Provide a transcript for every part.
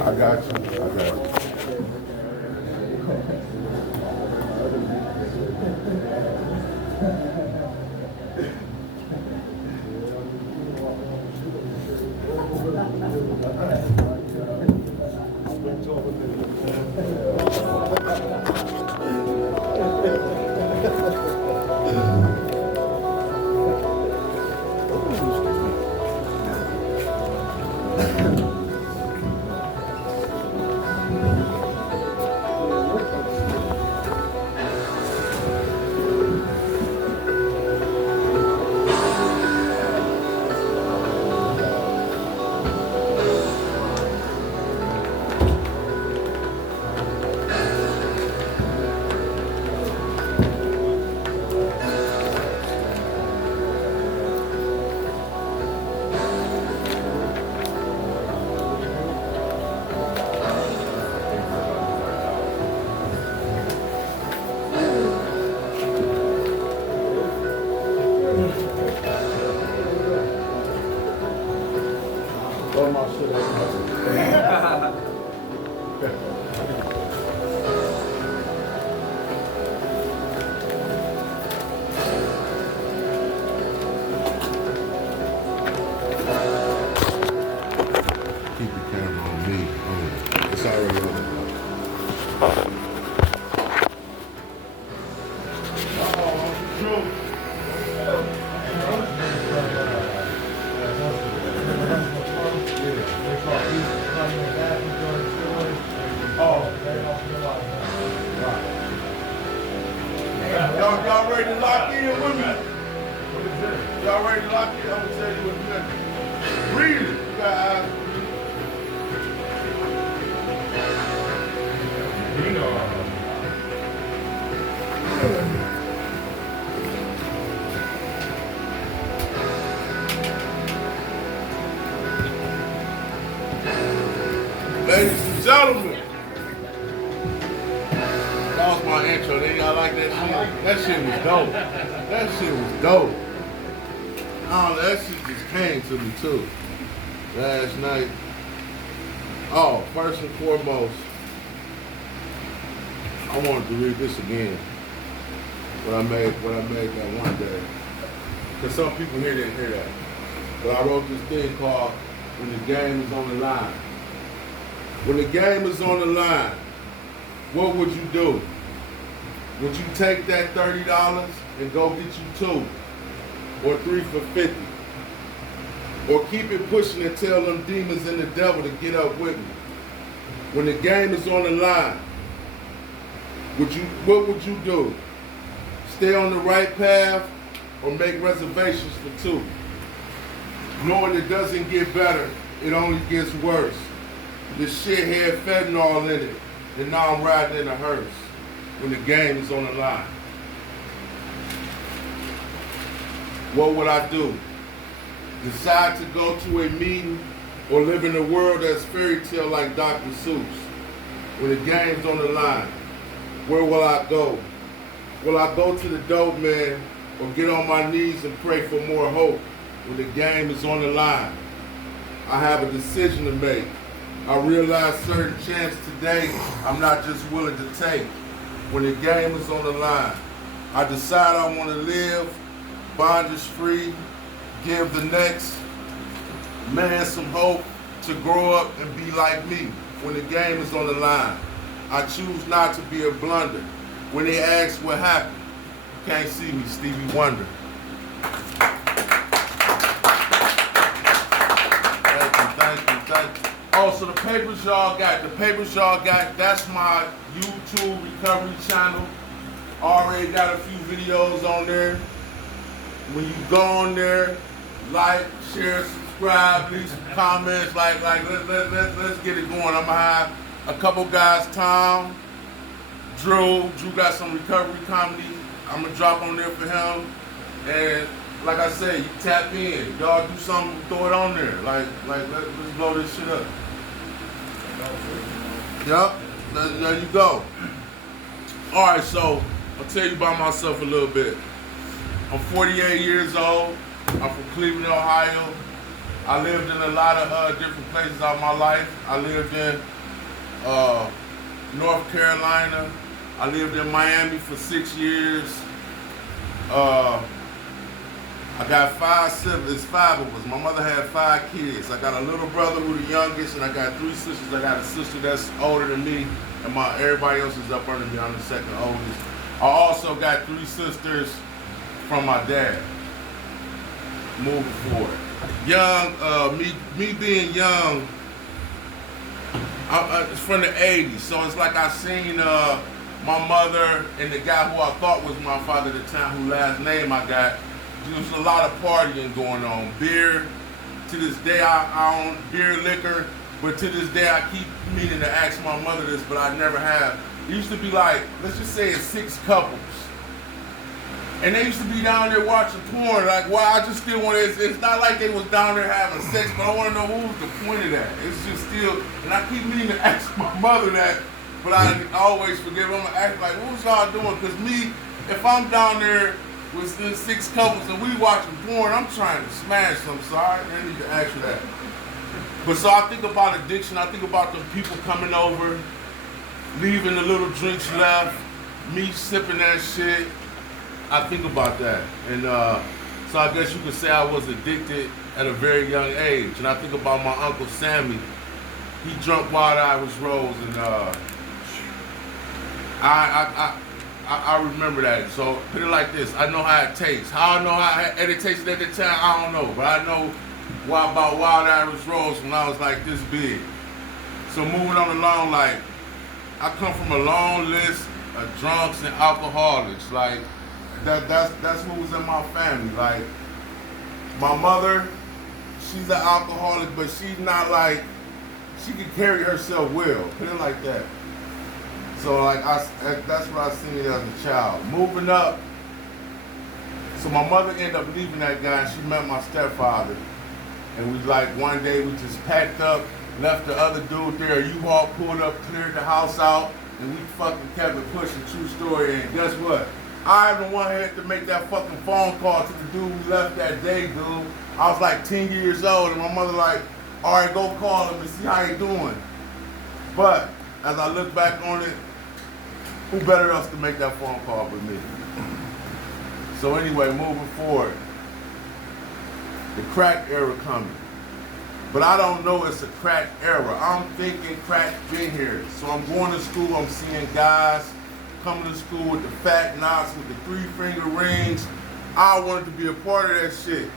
I got you. I got you. Keep the camera on me. Oh, it's already on. Y'all ready to lock in with me? Y'all ready to lock in? I'm gonna tell you what's next. Read it. You got eyes. Ladies and gentlemen, that was my intro. Y'all like that shit? That shit was dope. That shit was dope. Oh, that shit just came to me too. Last night. Oh, first and foremost, I wanted to read this again. What I made that one day. Because some people here didn't hear that. But I wrote this thing called When the Game is on the Line. When the game is on the line, what would you do? Would you take that $30 and go get you 2 or 3 for 50? Or keep it pushing and tell them demons and the devil to get up with me? When the game is on the line, what would you do? Stay on the right path or make reservations for 2? Knowing it doesn't get better, it only gets worse. This shit had fentanyl in it, and now I'm riding in a hearse when the game is on the line. What would I do? Decide to go to a meeting or live in a world that's fairy tale like Dr. Seuss? When the game's on the line, where will I go? Will I go to the dope man or get on my knees and pray for more hope when the game is on the line? I have a decision to make. I realize certain chances today I'm not just willing to take. When the game is on the line, I decide I want to live bondage free, give the next man some hope to grow up and be like me. When the game is on the line, I choose not to be a blunder. When they ask what happened, you can't see me, Stevie Wonder. Thank you. Oh, so the papers y'all got, that's my YouTube recovery channel. Already got a few videos on there. When you go on there, like, share, subscribe, leave some comments, let's get it going. I'm gonna have a couple guys, Tom, Drew got some recovery comedy. I'm gonna drop on there for him. And like I said, you tap in. Y'all do something, throw it on there. Let's blow this shit up. Yup, there you go. All right, so I'll tell you about myself a little bit. I'm 48 years old. I'm from Cleveland, Ohio. I lived in a lot of different places all my life. I lived in North Carolina. I lived in Miami for 6 years. I got 5 siblings. It's 5 of us. My mother had 5 kids. I got a little brother who's the youngest, and I got 3 sisters. I got a sister that's older than me, and everybody else is up under me. I'm the second oldest. I also got 3 sisters from my dad. Moving forward, young, me being young, it's from the '80s, so it's like I seen my mother and the guy who I thought was my father at the time, whose last name I got. There was a lot of partying going on. Beer, to this day I own beer, liquor, but to this day I keep meaning to ask my mother this, but I never have. It used to be like, let's just say it's 6 couples. And they used to be down there watching porn. Like, well, I just still want to, it's not like they was down there having sex, but I want to know what was the point of that. It's just still, and I keep meaning to ask my mother that, but I always forget. I'm going to ask like, what was y'all doing? Because me, if I'm down there with the 6 couples and we watching porn, I'm trying to smash them, so I need to ask you that. But so I think about addiction. I think about the people coming over, leaving the little drinks left, me sipping that shit. I think about that, and so I guess you could say I was addicted at a very young age. And I think about my Uncle Sammy. He drunk Wild Irish Rose, and I remember that. So put it like this: I know how it tastes. How I know how it tasted at the time, I don't know, but I know about Wild Irish Rose when I was like this big. So moving on along, like I come from a long list of drunks and alcoholics, like. That's what was in my family. Like my mother, she's an alcoholic, but she's not like, she can carry herself well. Put it like that. So like that's what I seen as a child. Moving up, so my mother ended up leaving that guy. And she met my stepfather, and we like one day we just packed up, left the other dude there. U-Haul pulled up, cleared the house out, and we fucking kept it pushing. True story. And guess what? I the one had to make that fucking phone call to the dude who left that day, dude. I was like 10 years old, and my mother like, all right, go call him and see how he doing. But as I look back on it, who better else to make that phone call but me? So anyway, moving forward, the crack era coming. But I don't know it's a crack era. I'm thinking crack been here. So I'm going to school, I'm seeing guys coming to school with the fat knots, with the 3-finger rings. I wanted to be a part of that shit.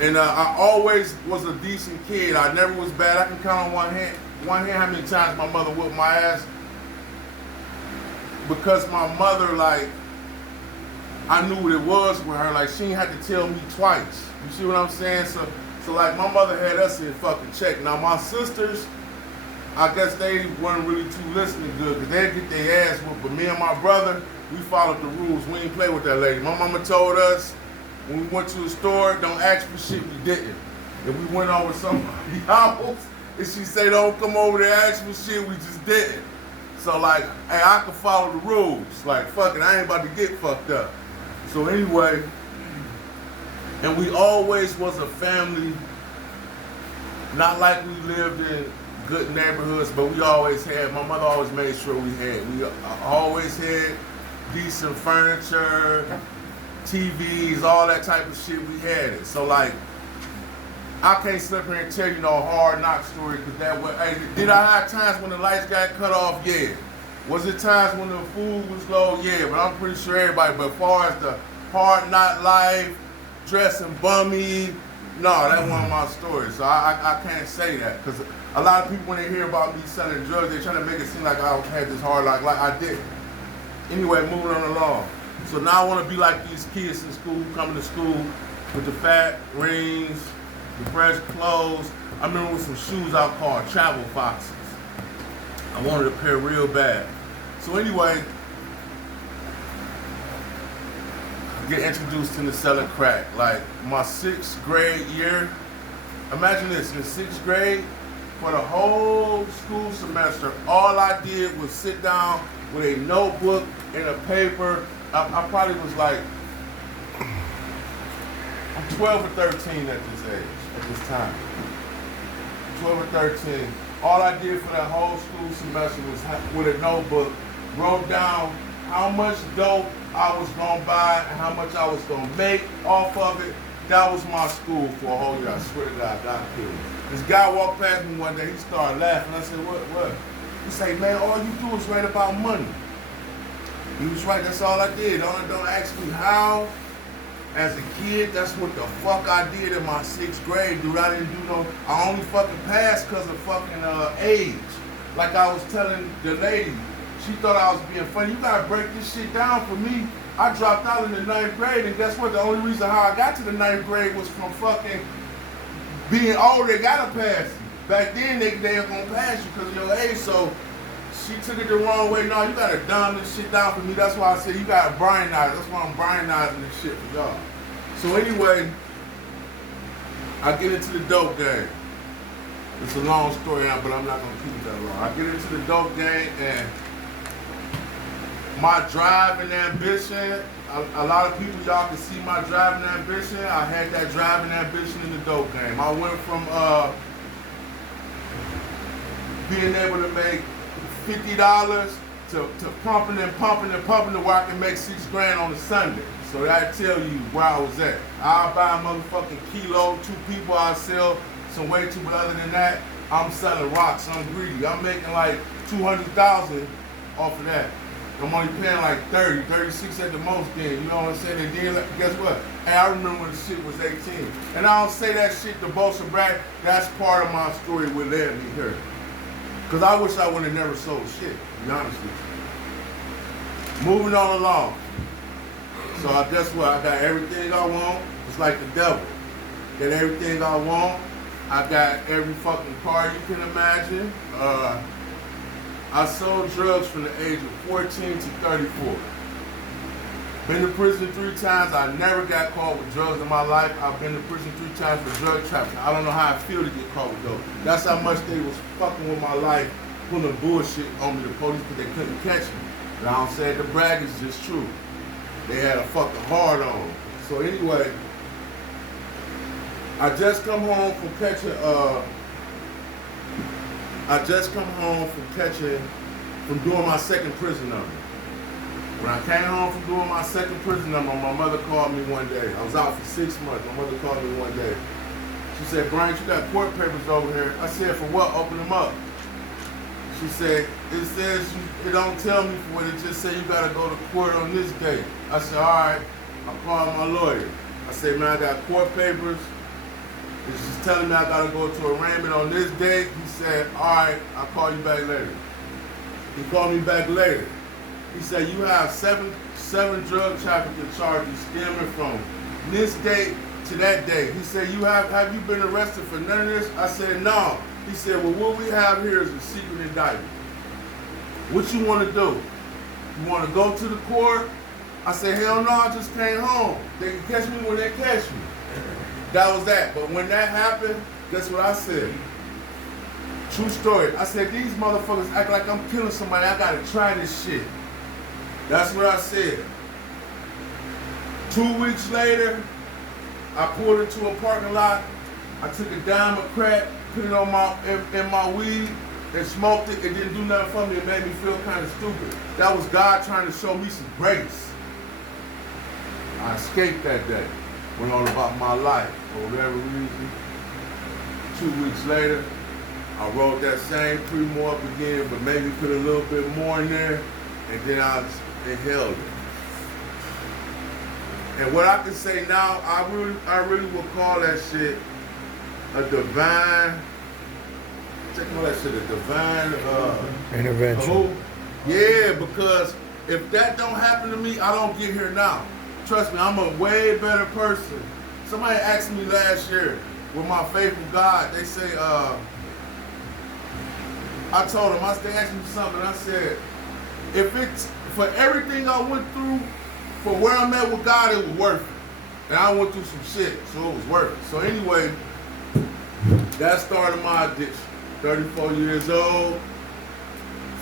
And I always was a decent kid. I never was bad. I can count on one hand how many times my mother whooped my ass. Because my mother, like, I knew what it was with her. Like, she ain't had to tell me twice. You see what I'm saying? So like, my mother had us in fucking check. Now, my sisters, I guess they weren't really too listening good because they'd get their ass whooped. But me and my brother, we followed the rules. We ain't play with that lady. My mama told us when we went to a store, don't ask for shit, we didn't. If we went over somebody's house and she say don't come over there ask for shit, we just didn't. So like, hey, I could follow the rules. Like, fuck it, I ain't about to get fucked up. So anyway, and we always was a family, not like we lived in good neighborhoods, but we always had, my mother always made sure we always had decent furniture, TVs, all that type of shit, we had it. So like, I can't sit here and tell you no hard knock story, because that was, hey, did I have times when the lights got cut off? Yeah. Was it times when the food was low? Yeah, but I'm pretty sure everybody, but as far as the hard knock life, dressing bummy, no, that wasn't my story. So I can't say that, because a lot of people, when they hear about me selling drugs, they're trying to make it seem like I had this hard life, like I didn't. Anyway, moving on along. So now I want to be like these kids in school, coming to school with the fat rings, the fresh clothes. I remember with some shoes out called Travel Foxes. I wanted a pair real bad. So anyway, get introduced into selling crack. Like my 6th grade year, imagine this, in 6th grade, for the whole school semester, all I did was sit down with a notebook and a paper. I probably was like, I'm 12 or 13 at this age, at this time. 12 or 13. All I did for that whole school semester was with a notebook, wrote down how much dope I was gonna buy and how much I was gonna make off of it. That was my school for a whole year. I swear to God, God killed me. This guy walked past me one day, he started laughing. I said, what? He said, man, all you do is write about money. He was right, that's all I did. Don't ask me how. As a kid, that's what the fuck I did in my 6th grade, dude. I didn't do no, I only fucking passed because of fucking age. Like I was telling the lady, she thought I was being funny. You gotta break this shit down for me. I dropped out in the 9th grade, and guess what? The only reason how I got to the 9th grade was from fucking being old. They gotta pass you. Back then, they were gonna pass you because of your age, so she took it the wrong way. No, you gotta dumb this shit down for me. That's why I said you gotta Brianize. That's why I'm Brianizing this shit for y'all. So anyway, I get into the dope game. It's a long story, but I'm not gonna keep it that long. I get into the dope game, and my drive and ambition, a lot of people, y'all can see my drive and ambition. I had that drive and ambition in the dope game. I went from being able to make $50 to pumping to where I can make $6 grand on a Sunday. So that tell you where I was at. I'll buy a motherfucking kilo, 2 people, I'll sell some way too, but other than that, I'm selling rocks, I'm greedy. I'm making like $200,000 off of that. I'm only paying like 30, 36 at the most then, you know what I'm saying? And then, guess what? Hey, I remember when the shit was 18. And I don't say that shit to boast and brag, that's part of my story what led me here. Because I wish I would have never sold shit, to be honest with you. Moving on along. So I guess what? I got everything I want. It's like the devil. Got everything I want. I got every fucking car you can imagine. I sold drugs from the age of 14 to 34. Been to prison 3 times. I never got caught with drugs in my life. I've been to prison 3 times for drug trafficking. I don't know how I feel to get caught with dope. That's how much they was fucking with my life, pulling bullshit on me, the police, because they couldn't catch me. And I don't say it to brag, it's just true. They had a fucking hard on. So anyway, I just come home from catching, from doing my 2nd prison number. When I came home from doing my 2nd prison number, my mother called me one day. I was out for 6 months. My mother called me one day. She said, Brian, you got court papers over here. I said, for what? Open them up. She said, it says, it don't tell me for what, it just say you gotta go to court on this date. I said, all right. I called my lawyer. I said, man, I got court papers. It's just telling me I gotta go to arraignment on this date. He said, all right, I'll call you back later. He called me back later. He said, you have seven drug trafficking charges stemming from this date to that date. He said, have you been arrested for none of this? I said, no. He said, well, what we have here is a secret indictment. What you want to do? You want to go to the court? I said, hell no, I just came home. They can catch me when they catch me. That was that. But when that happened, guess what I said? True story. I said, these motherfuckers act like I'm killing somebody. I got to try this shit. That's what I said. 2 weeks later, I pulled into a parking lot. I took a dime of crack, put it on in my weed, and smoked it. It didn't do nothing for me. It made me feel kind of stupid. That was God trying to show me some grace. I escaped that day. Went on about my life for whatever reason. 2 weeks later, I wrote that same primo up again, but maybe put a little bit more in there, and then I inhaled it. And what I can say now, I really would call that shit a divine, intervention. Yeah, because if that don't happen to me, I don't get here now. Trust me, I'm a way better person. Somebody asked me last year with my faith in God, they say, I told them, they asked me something, and I said, if it's for everything I went through, for where I'm at with God, it was worth it. And I went through some shit, so it was worth it. So anyway, that started my addiction. 34 years old,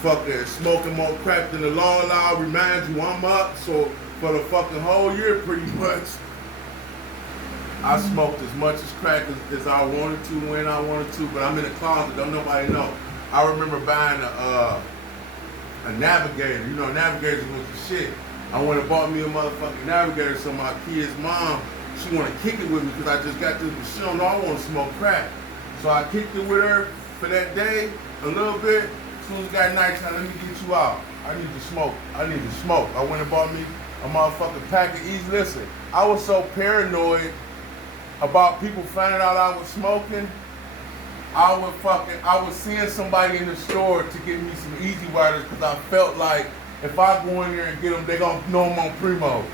fucking smoking more crack than the law allow, reminds you I'm up. So for the fucking whole year, pretty much, I smoked as much as crack as I wanted to, when I wanted to, but I'm in the closet, don't nobody know. I remember buying a Navigator. You know, Navigators was the shit. I went and bought me a motherfucking Navigator, so my kid's mom, she want to kick it with me because I just got this, but she don't know I want to smoke crack. So I kicked it with her for that day, a little bit. As soon as it got nighttime, let me get you out. I need to smoke. I need to smoke. I went and bought me a motherfucking pack of East. Listen, I was so paranoid about people finding out I was smoking. I was seeing somebody in the store to get me some Easy Riders because I felt like if I go in there and get them, they gonna know I'm on Primos.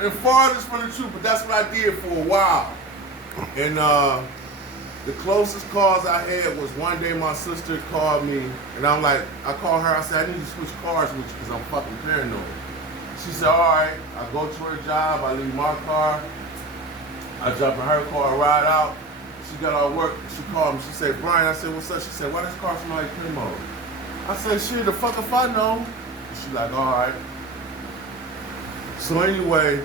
And farthest from the truth, but that's what I did for a while. And the closest calls I had was one day my sister called me, and I'm like, I called her, I said, I need to switch cars with you because I'm fucking paranoid. She said, all right. I go to her job, I leave my car, I jump in her car, ride out. She got out of work, she called me, she said, Brian, I said, what's up? She said, why does car smell like Primo? I said, shit, the fuck if I know? She like, all right. So anyway,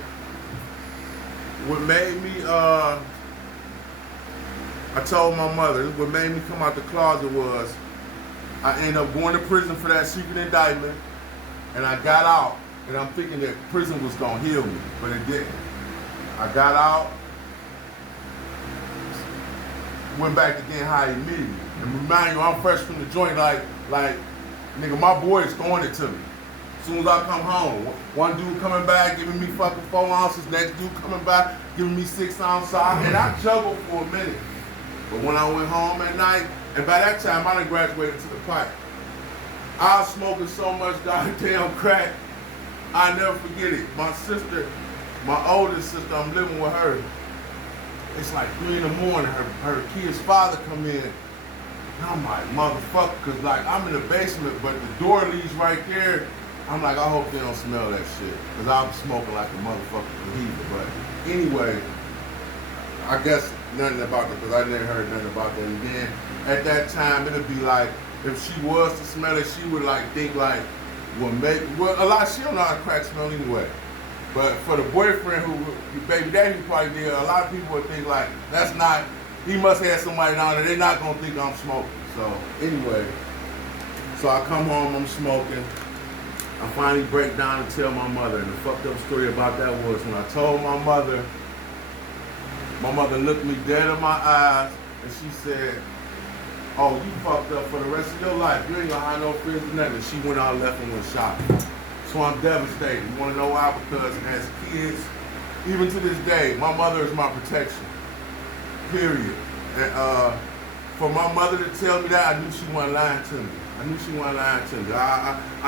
what made me, I told my mother, what made me come out the closet was, I ended up going to prison for that secret indictment, and I got out, and I'm thinking that prison was gonna heal me, but it didn't. I got out, went back to getting high immediately. And remind you, I'm fresh from the joint, like, nigga, my boy is throwing it to me. As soon as I come home, one dude coming back, giving me fucking 4 ounces, next dude coming back, giving me 6 ounces, and I juggled for a minute. But when I went home at night, and by that time, I done graduated to the pipe. I was smoking so much goddamn crack, I never forget it. My sister, my oldest sister, I'm living with her. It's like 3 in the morning, her kid's father come in. And I'm like, motherfucker, cause like I'm in the basement, but the door leads right there. I'm like, I hope they don't smell that shit. Cause I'm smoking like a motherfucking heathen. But anyway, I guess nothing about it, cause I never heard nothing about that. And then at that time, it'd be like, if she was to smell it, she would like think like, well, maybe, well, a lot, she don't know how to crack smell anyway. But for the boyfriend who, baby daddy probably did, a lot of people would think like, that's not, he must have somebody down there, they're not gonna think I'm smoking. So anyway, so I come home, I'm smoking. I finally break down and tell my mother. And the fucked up story about that was when I told my mother looked me dead in my eyes and she said, oh, you fucked up for the rest of your life. You ain't gonna have no friends or nothing. She went out, left, and went shopping. So I'm devastated. You wanna know why? Because as kids, even to this day, my mother is my protection. Period. And for my mother to tell me that, I knew she wasn't lying to me. I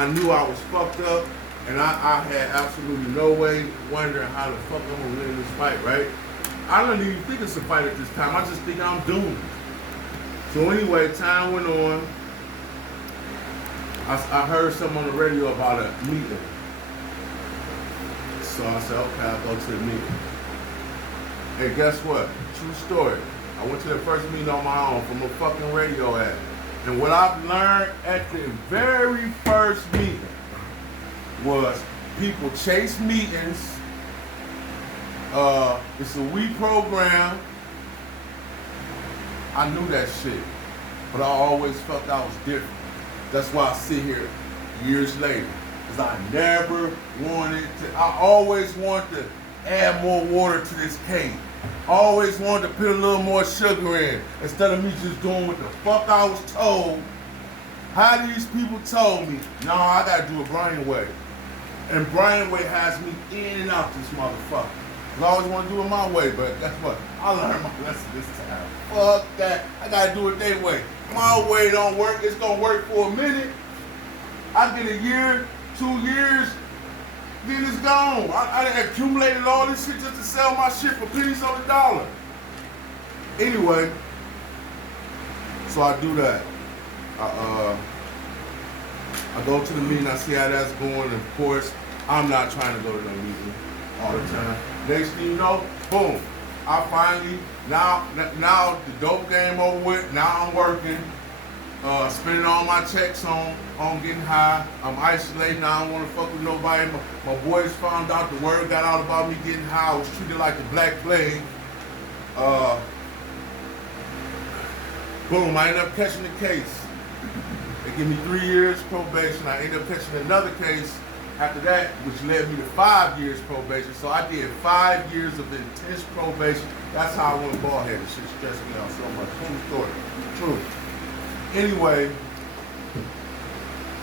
knew I was fucked up, and I had absolutely no way wondering how the fuck I'm gonna win this fight, right? I don't even think it's a fight at this time. I just think I'm doomed. So anyway, time went on. I heard something on the radio about a meeting. So I said, okay, I'll go to the meeting. And guess what? True story. I went to the first meeting on my own from a fucking radio ad. And what I've learned at the very first meeting was people chase meetings. It's a weed program. I knew that shit, but I always felt I was different. That's why I sit here years later, because I never wanted to, I always wanted to add more water to this cake. I always wanted to put a little more sugar in, instead of me just doing what the fuck I was told. How these people told me, no, I gotta do it Brian way. And Brian way has me in and out this motherfucker. I always want to do it my way, but guess what? I learned my lesson this time. Fuck that. I gotta do it their way. My way don't work. It's gonna work for a minute. I get a year, 2 years, then it's gone. I accumulated all this shit just to sell my shit for pennies on the dollar. Anyway, so I do that. I go to the meeting, I see how that's going, and of course, I'm not trying to go to no meeting all the time. Next thing you know, boom. I finally, now the dope game over with, now I'm working. Spending all my checks on getting high. I'm isolating. I don't want to fuck with nobody. My boys found out, the word got out about me getting high. I was treated like the Black Plague. Boom, I ended up catching the case. They give me 3 years probation. I ended up catching another case after that, which led me to 5 years probation. So I did 5 years of intense probation. That's how I went bald-headed. Shit stressed me out so much. True story. True. Anyway,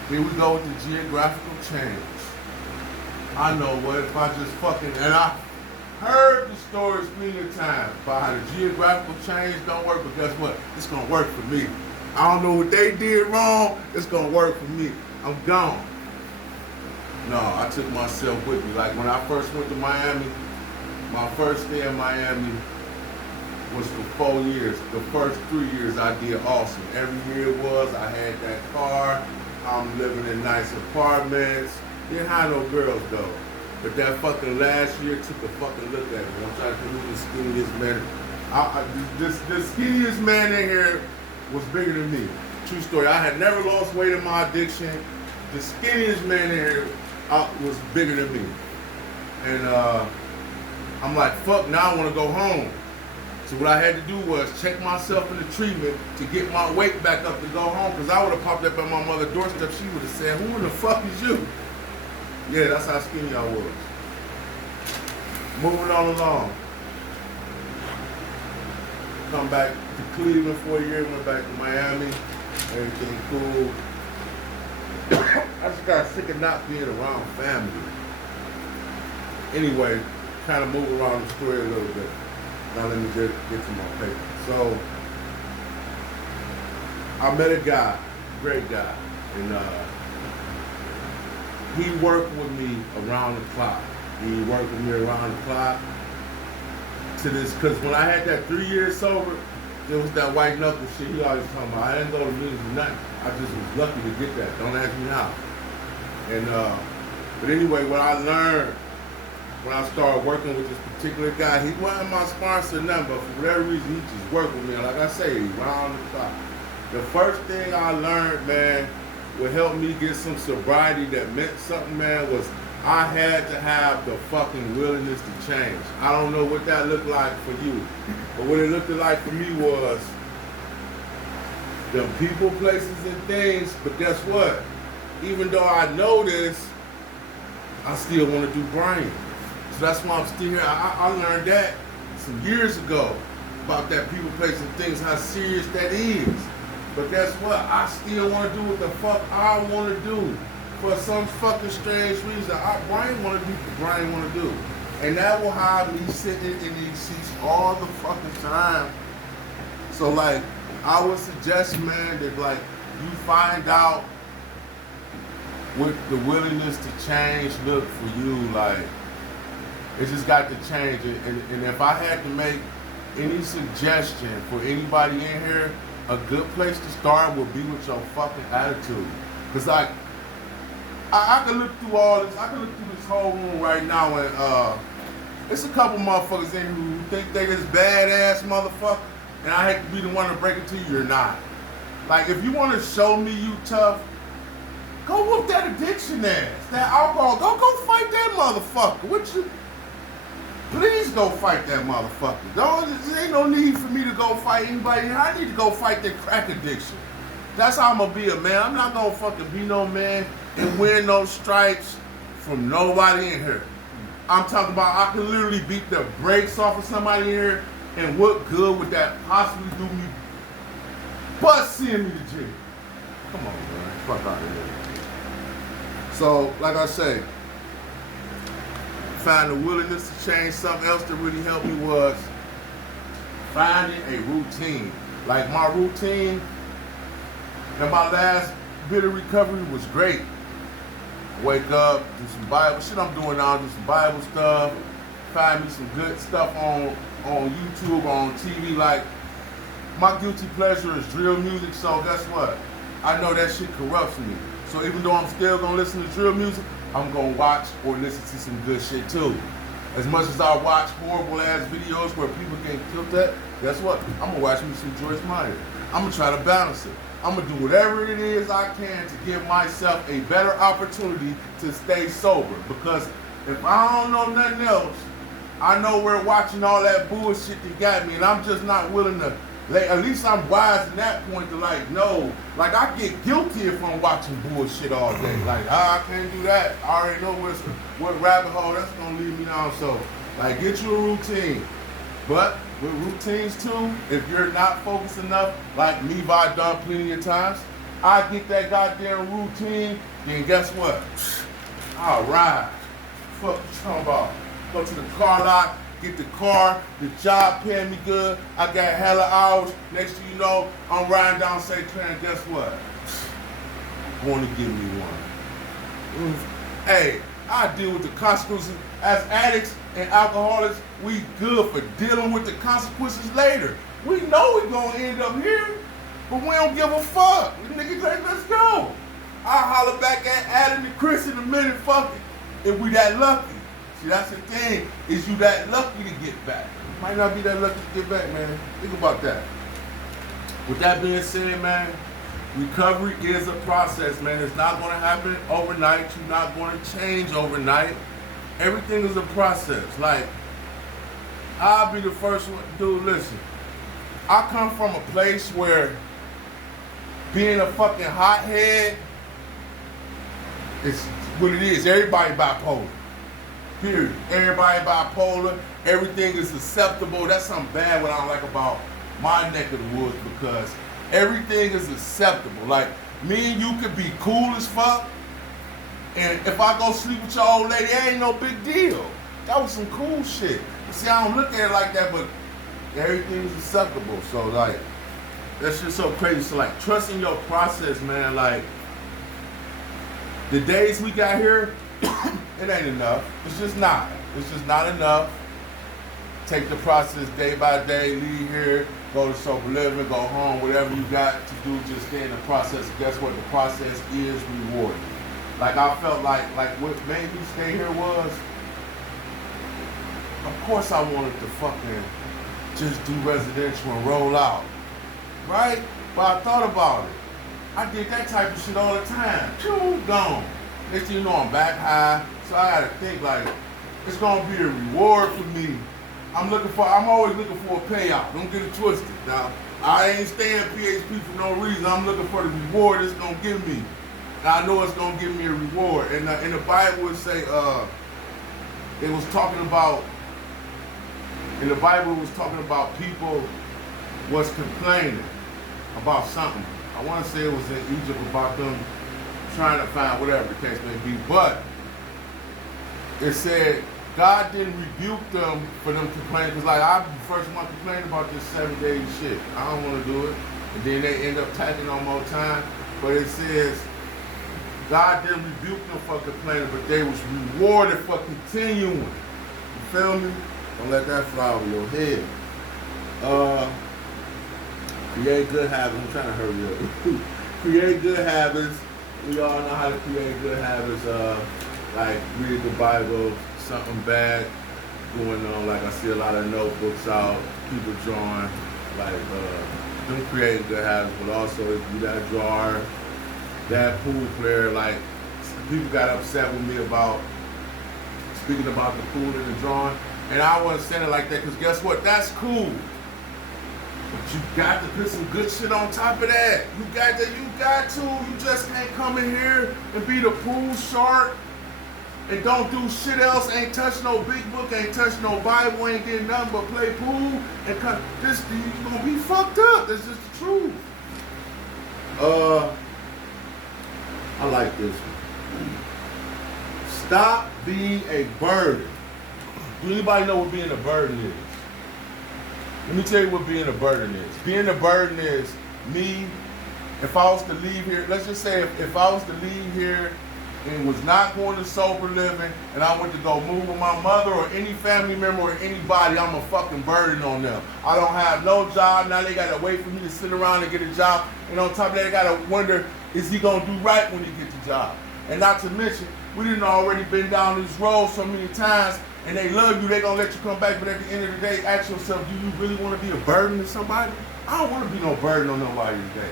here we go with the geographical change. I know what if I just fucking, and I heard the stories plenty of times about how the geographical change don't work, but guess what? It's gonna work for me. I don't know what they did wrong, it's gonna work for me. I'm gone. No, I took myself with me. Like when I first went to Miami, my first day in Miami was for 4 years. The first 3 years I did awesome. Every year it was, I had that car, I'm living in nice apartments. Didn't have no girls though. But that fucking last year took a fucking look at me. I'm trying to move the skinniest man. The skinniest man in here was bigger than me. True story. I had never lost weight in my addiction. The skinniest man in here was bigger than me. And I'm like, fuck, now I want to go home. So what I had to do was check myself in the treatment to get my weight back up to go home, because I would have popped up at my mother's doorstep. She would have said, who in the fuck is you? Yeah, that's how skinny I was. Moving on along. Come back to Cleveland for a year, went back to Miami, everything cool. I just got sick of not being around family. Anyway, kind of move around the story a little bit. Now let me get to my paper. So, I met a guy, great guy, and he worked with me around the clock. He worked with me around the clock to this, because when I had that 3 years sober, there was that white knuckle shit he always talking about. I didn't go to music or nothing. I just was lucky to get that. Don't ask me how. And but anyway, what I learned when I started working with this particular guy, he wasn't my sponsor or nothing, but for whatever reason, he just worked with me. Like I say, around the clock. The first thing I learned, man, would help me get some sobriety that meant something, man, was I had to have the fucking willingness to change. I don't know what that looked like for you, but what it looked like for me was the people, places, and things. But guess what? Even though I know this, I still want to do Brian. So that's why I'm still here. I learned that some years ago about that people, place, and things, how serious that is. But guess what? I still want to do what the fuck I want to do. For some fucking strange reason, Brian want to do what Brian want to do. And that will have me sitting in these seats all the fucking time. So like, I would suggest, man, that like, you find out what the willingness to change look for you. Like, it just got to change. And if I had to make any suggestion for anybody in here, a good place to start would be with your fucking attitude. Cause like, I could look through all this, I could look through this whole room right now and it's a couple motherfuckers in here who think they this badass motherfucker, and I hate to be the one to break it to you, you're not. Like, if you want to show me you tough, go whoop that addiction ass, that alcohol, go fight that motherfucker. What you? Please go fight that motherfucker. There ain't no need for me to go fight anybody. I need to go fight that crack addiction. That's how I'm gonna be a man. I'm not gonna fucking be no man and win no stripes from nobody in here. I'm talking about I can literally beat the brakes off of somebody in here, and what good would that possibly do me but seeing me to jail? Come on, man. Fuck out of here. So, like I say, find the willingness to change. Something else that really helped me was finding a routine. Like my routine and my last bit of recovery was great. Wake up, do some Bible shit I'm doing now, do some Bible stuff, find me some good stuff on YouTube, on TV. Like, my guilty pleasure is drill music, so guess what? I know that shit corrupts me. So even though I'm still gonna listen to drill music, I'm gonna watch or listen to some good shit too. As much as I watch horrible ass videos where people get killed at, guess what? I'm gonna watch me some Joyce Meyer. I'm gonna try to balance it. I'm gonna do whatever it is I can to give myself a better opportunity to stay sober. Because if I don't know nothing else, I know we're watching all that bullshit that got me, and I'm just not willing to. At least I'm wise in that point to no. I get guilty if I'm watching bullshit all day. I can't do that. I already know what rabbit hole that's gonna lead me down. So, get you a routine. But with routines too, if you're not focused enough, like me, I've done plenty of times, I get that goddamn routine, then guess what? I'll ride. Fuck you talking about? Go to the car lot, get the car, the job paying me good, I got hella hours, next thing you know, I'm riding down St. Clair, and guess what? Going to give me one. Hey, I deal with the consequences. As addicts and alcoholics, we good for dealing with the consequences later. We know we're going to end up here, but we don't give a fuck. Niggas like, let's go. I'll holler back at Adam and Chris in a minute, fuck it, if we that lucky. See, that's the thing, is you that lucky to get back. Might not be that lucky to get back, man. Think about that. With that being said, man, recovery is a process, man. It's not going to happen overnight. You're not going to change overnight. Everything is a process. I'll be the first one. Dude, listen. I come from a place where being a fucking hothead is what it is. Everybody bipolar. Period. Everybody bipolar. Everything is acceptable. That's something bad what I don't like about my neck of the woods, because everything is acceptable. Me and you could be cool as fuck, and if I go sleep with your old lady, it ain't no big deal. That was some cool shit. See, I don't look at it like that, but everything is acceptable. So that's just so crazy. So trusting your process, man. The days we got here, it ain't enough. It's just not. It's just not enough. Take the process day by day, leave here, go to sober living, go home, whatever you got to do, just stay in the process. Guess what? The process is rewarding. I felt like what made me stay here was, of course I wanted to fucking just do residential and roll out, right? But I thought about it. I did that type of shit all the time. Phew, gone. Next thing you know, I'm back high. So I gotta think it's gonna be a reward for me. I'm always looking for a payout. Don't get it twisted. Now, I ain't staying PHP for no reason. I'm looking for the reward it's gonna give me. And I know it's gonna give me a reward. And in the Bible it say, it was talking about, in the Bible it was talking about people was complaining about something. I want to say it was in Egypt about them trying to find whatever the case may be, but it said God didn't rebuke them for them complaining, because I'm the first one complaining about this 7 days shit. I don't want to do it. And then they end up tacking on more time. But it says God didn't rebuke them for complaining, but they was rewarded for continuing. You feel me? Don't let that fly over your head. Create good habits. I'm trying to hurry up. Create good habits. We all know how to create good habits. Read the Bible. Something bad going on. I see a lot of notebooks out. People drawing. Them creating good habits. But also, if you that drawer, that pool player, people got upset with me about speaking about the pool and the drawing. And I wasn't saying it like that, because guess what? That's cool. But you got to put some good shit on top of that. You got to. You just can't come in here and be the pool shark and don't do shit else. Ain't touch no big book, ain't touch no Bible, ain't getting nothing but play pool. And you're going to be fucked up. That's just the truth. I like this one. Stop being a burden. Do anybody know what being a burden is? Let me tell you what being a burden is. Being a burden is me, if I was to leave here, let's just say if I was to leave here and was not going to sober living and I went to go move with my mother or any family member or anybody, I'm a fucking burden on them. I don't have no job. Now they got to wait for me to sit around and get a job. And on top of that, they got to wonder, is he going to do right when he gets the job? And not to mention, we done already been down this road so many times, and they love you, they gonna let you come back. But at the end of the day, ask yourself, do you really want to be a burden to somebody? I don't want to be no burden on nobody today.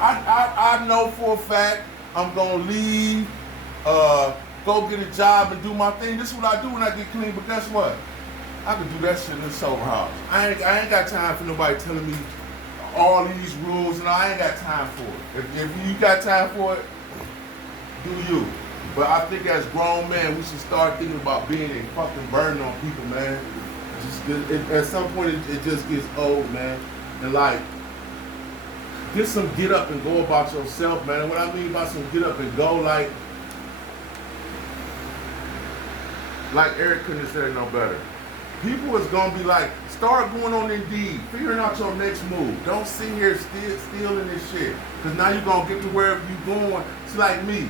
I know for a fact I'm gonna leave, go get a job and do my thing. This is what I do when I get clean. But guess what? I can do that shit in the sober house. I ain't got time for nobody telling me all these rules, and I ain't got time for it. If you got time for it, do you. But I think as grown men, we should start thinking about being a fucking burden on people, man. At some point, it just gets old, man. And like, get some get up and go about yourself, man. And what I mean by some get up and go, like Eric couldn't have said it no better. People is gonna be like, start going on Indeed, figuring out your next move. Don't sit here stealing this shit. Cause now you're gonna get to wherever you going. It's like me.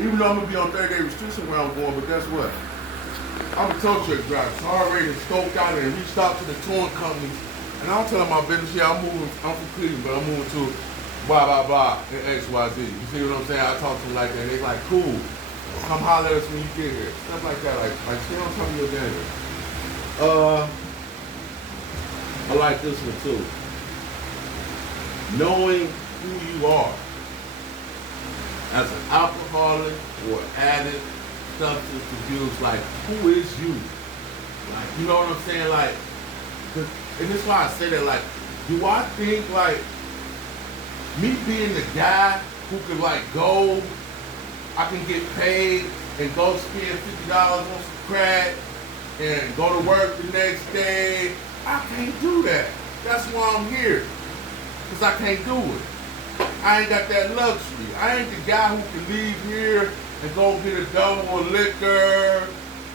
Even though I'm gonna be on 30-day restriction where I'm going, but guess what? I'm a tow truck driver, so I already scoped out and reached out to the towing companies. And I'm telling my business, yeah, I'm from Cleveland, but I'm moving to blah, blah, blah, and XYZ. You see what I'm saying? I talk to them like that, and they like, cool. Come holler at us when you get here. Stuff like that, like stay on top of your game. I like this one too. Knowing who you are. As an alcoholic or addict, substance abuse, like, who is you? Like, you know what I'm saying? Like, and this is why I say that, like, do I think, like, me being the guy who could, like, go, I can get paid and go spend $50 on some crack and go to work the next day, I can't do that. That's why I'm here, because I can't do it. I ain't got that luxury. I ain't the guy who can leave here and go get a double of liquor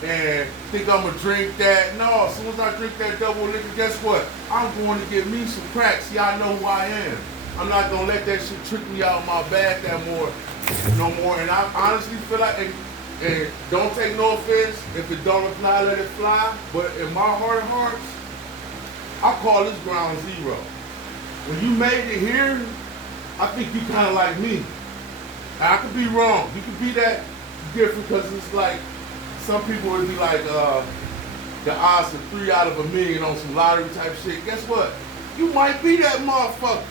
and think I'm gonna drink that. No, as soon as I drink that double liquor, guess what? I'm going to get me some crack. See, I know who I am. I'm not gonna let that shit trick me out of my bag no more. And I honestly feel like, and don't take no offense, if it don't apply, let it fly. But in my heart of hearts, I call this ground zero. When you made it here, I think you kind of like me. I could be wrong. You could be that different, because it's like, some people would be like, the odds of 3 out of a million on some lottery type shit. Guess what? You might be that motherfucker.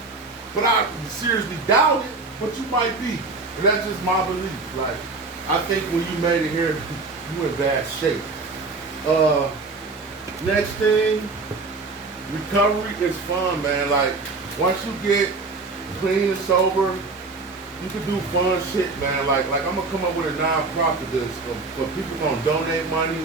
But I seriously doubt it, but you might be. And that's just my belief. Like, I think when you made it here, you in bad shape. Next thing, recovery is fun, man. Like, once you get clean and sober, you can do fun shit, man. Like I'm gonna come up with a non-profit this for people gonna donate money,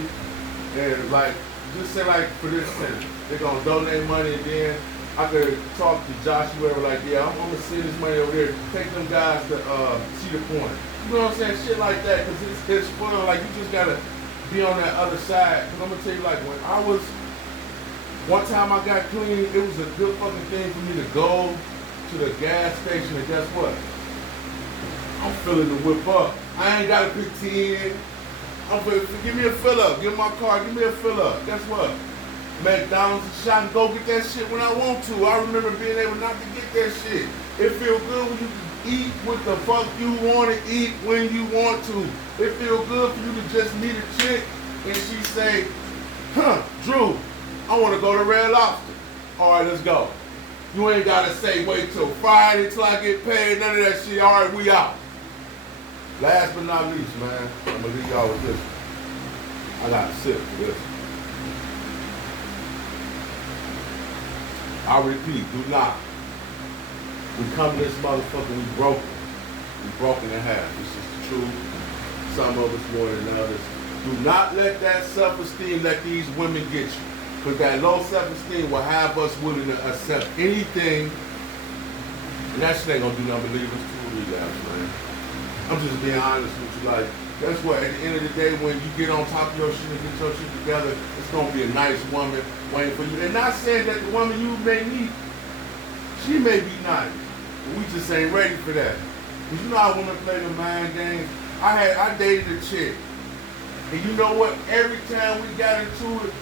and like, just say like for this center, they're gonna donate money, and then I could talk to Josh, whoever, like, yeah, I'm gonna send this money over there, take them guys to Cedar Point. You know what I'm saying? Shit like that, because it's fun. Like, you just gotta be on that other side. Because I'm gonna tell you, like, one time I got clean, it was a good fucking thing for me to go to the gas station, and guess what? I'm filling the whip up. I ain't gotta pick 10. Give me a fill up. Give my car, give me a fill up. Guess what? McDonald's and shop and go get that shit when I want to. I remember being able not to get that shit. It feel good when you can eat what the fuck you want to eat when you want to. It feel good for you to just meet a chick and she say, Drew, I want to go to Red Lobster. All right, let's go. You ain't got to say, wait till Friday till I get paid, none of that shit. All right, we out. Last but not least, man, I'm going to leave y'all with this. I got to sip for this. I repeat, do not. We come to this motherfucker, we broken. We broken in half. This is the truth. Some of us more than others. Do not let that self-esteem let these women get you. Because that low self-esteem will have us willing to accept anything. And that shit ain't gonna do nothing but leave us to relapse, man. I'm just being honest with you. Like, guess what? At the end of the day, when you get on top of your shit and get your shit together, it's gonna be a nice woman waiting for you. And not saying that the woman you may meet, she may be nice, but we just ain't ready for that. Cause you know how women play the mind game. I dated a chick, and you know what? Every time we got into it,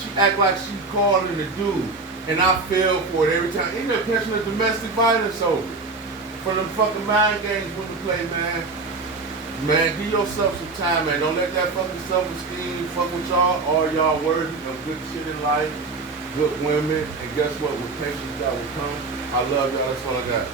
she act like she calling a dude, and I fell for it every time. Ain't no catching a domestic violence over it. For them fucking mind games women play, man. Man, give yourself some time, man. Don't let that fucking self-esteem fuck with y'all. All y'all worthy of good shit in life, good women, and guess what? With patience that will come. I love y'all. That's all I got.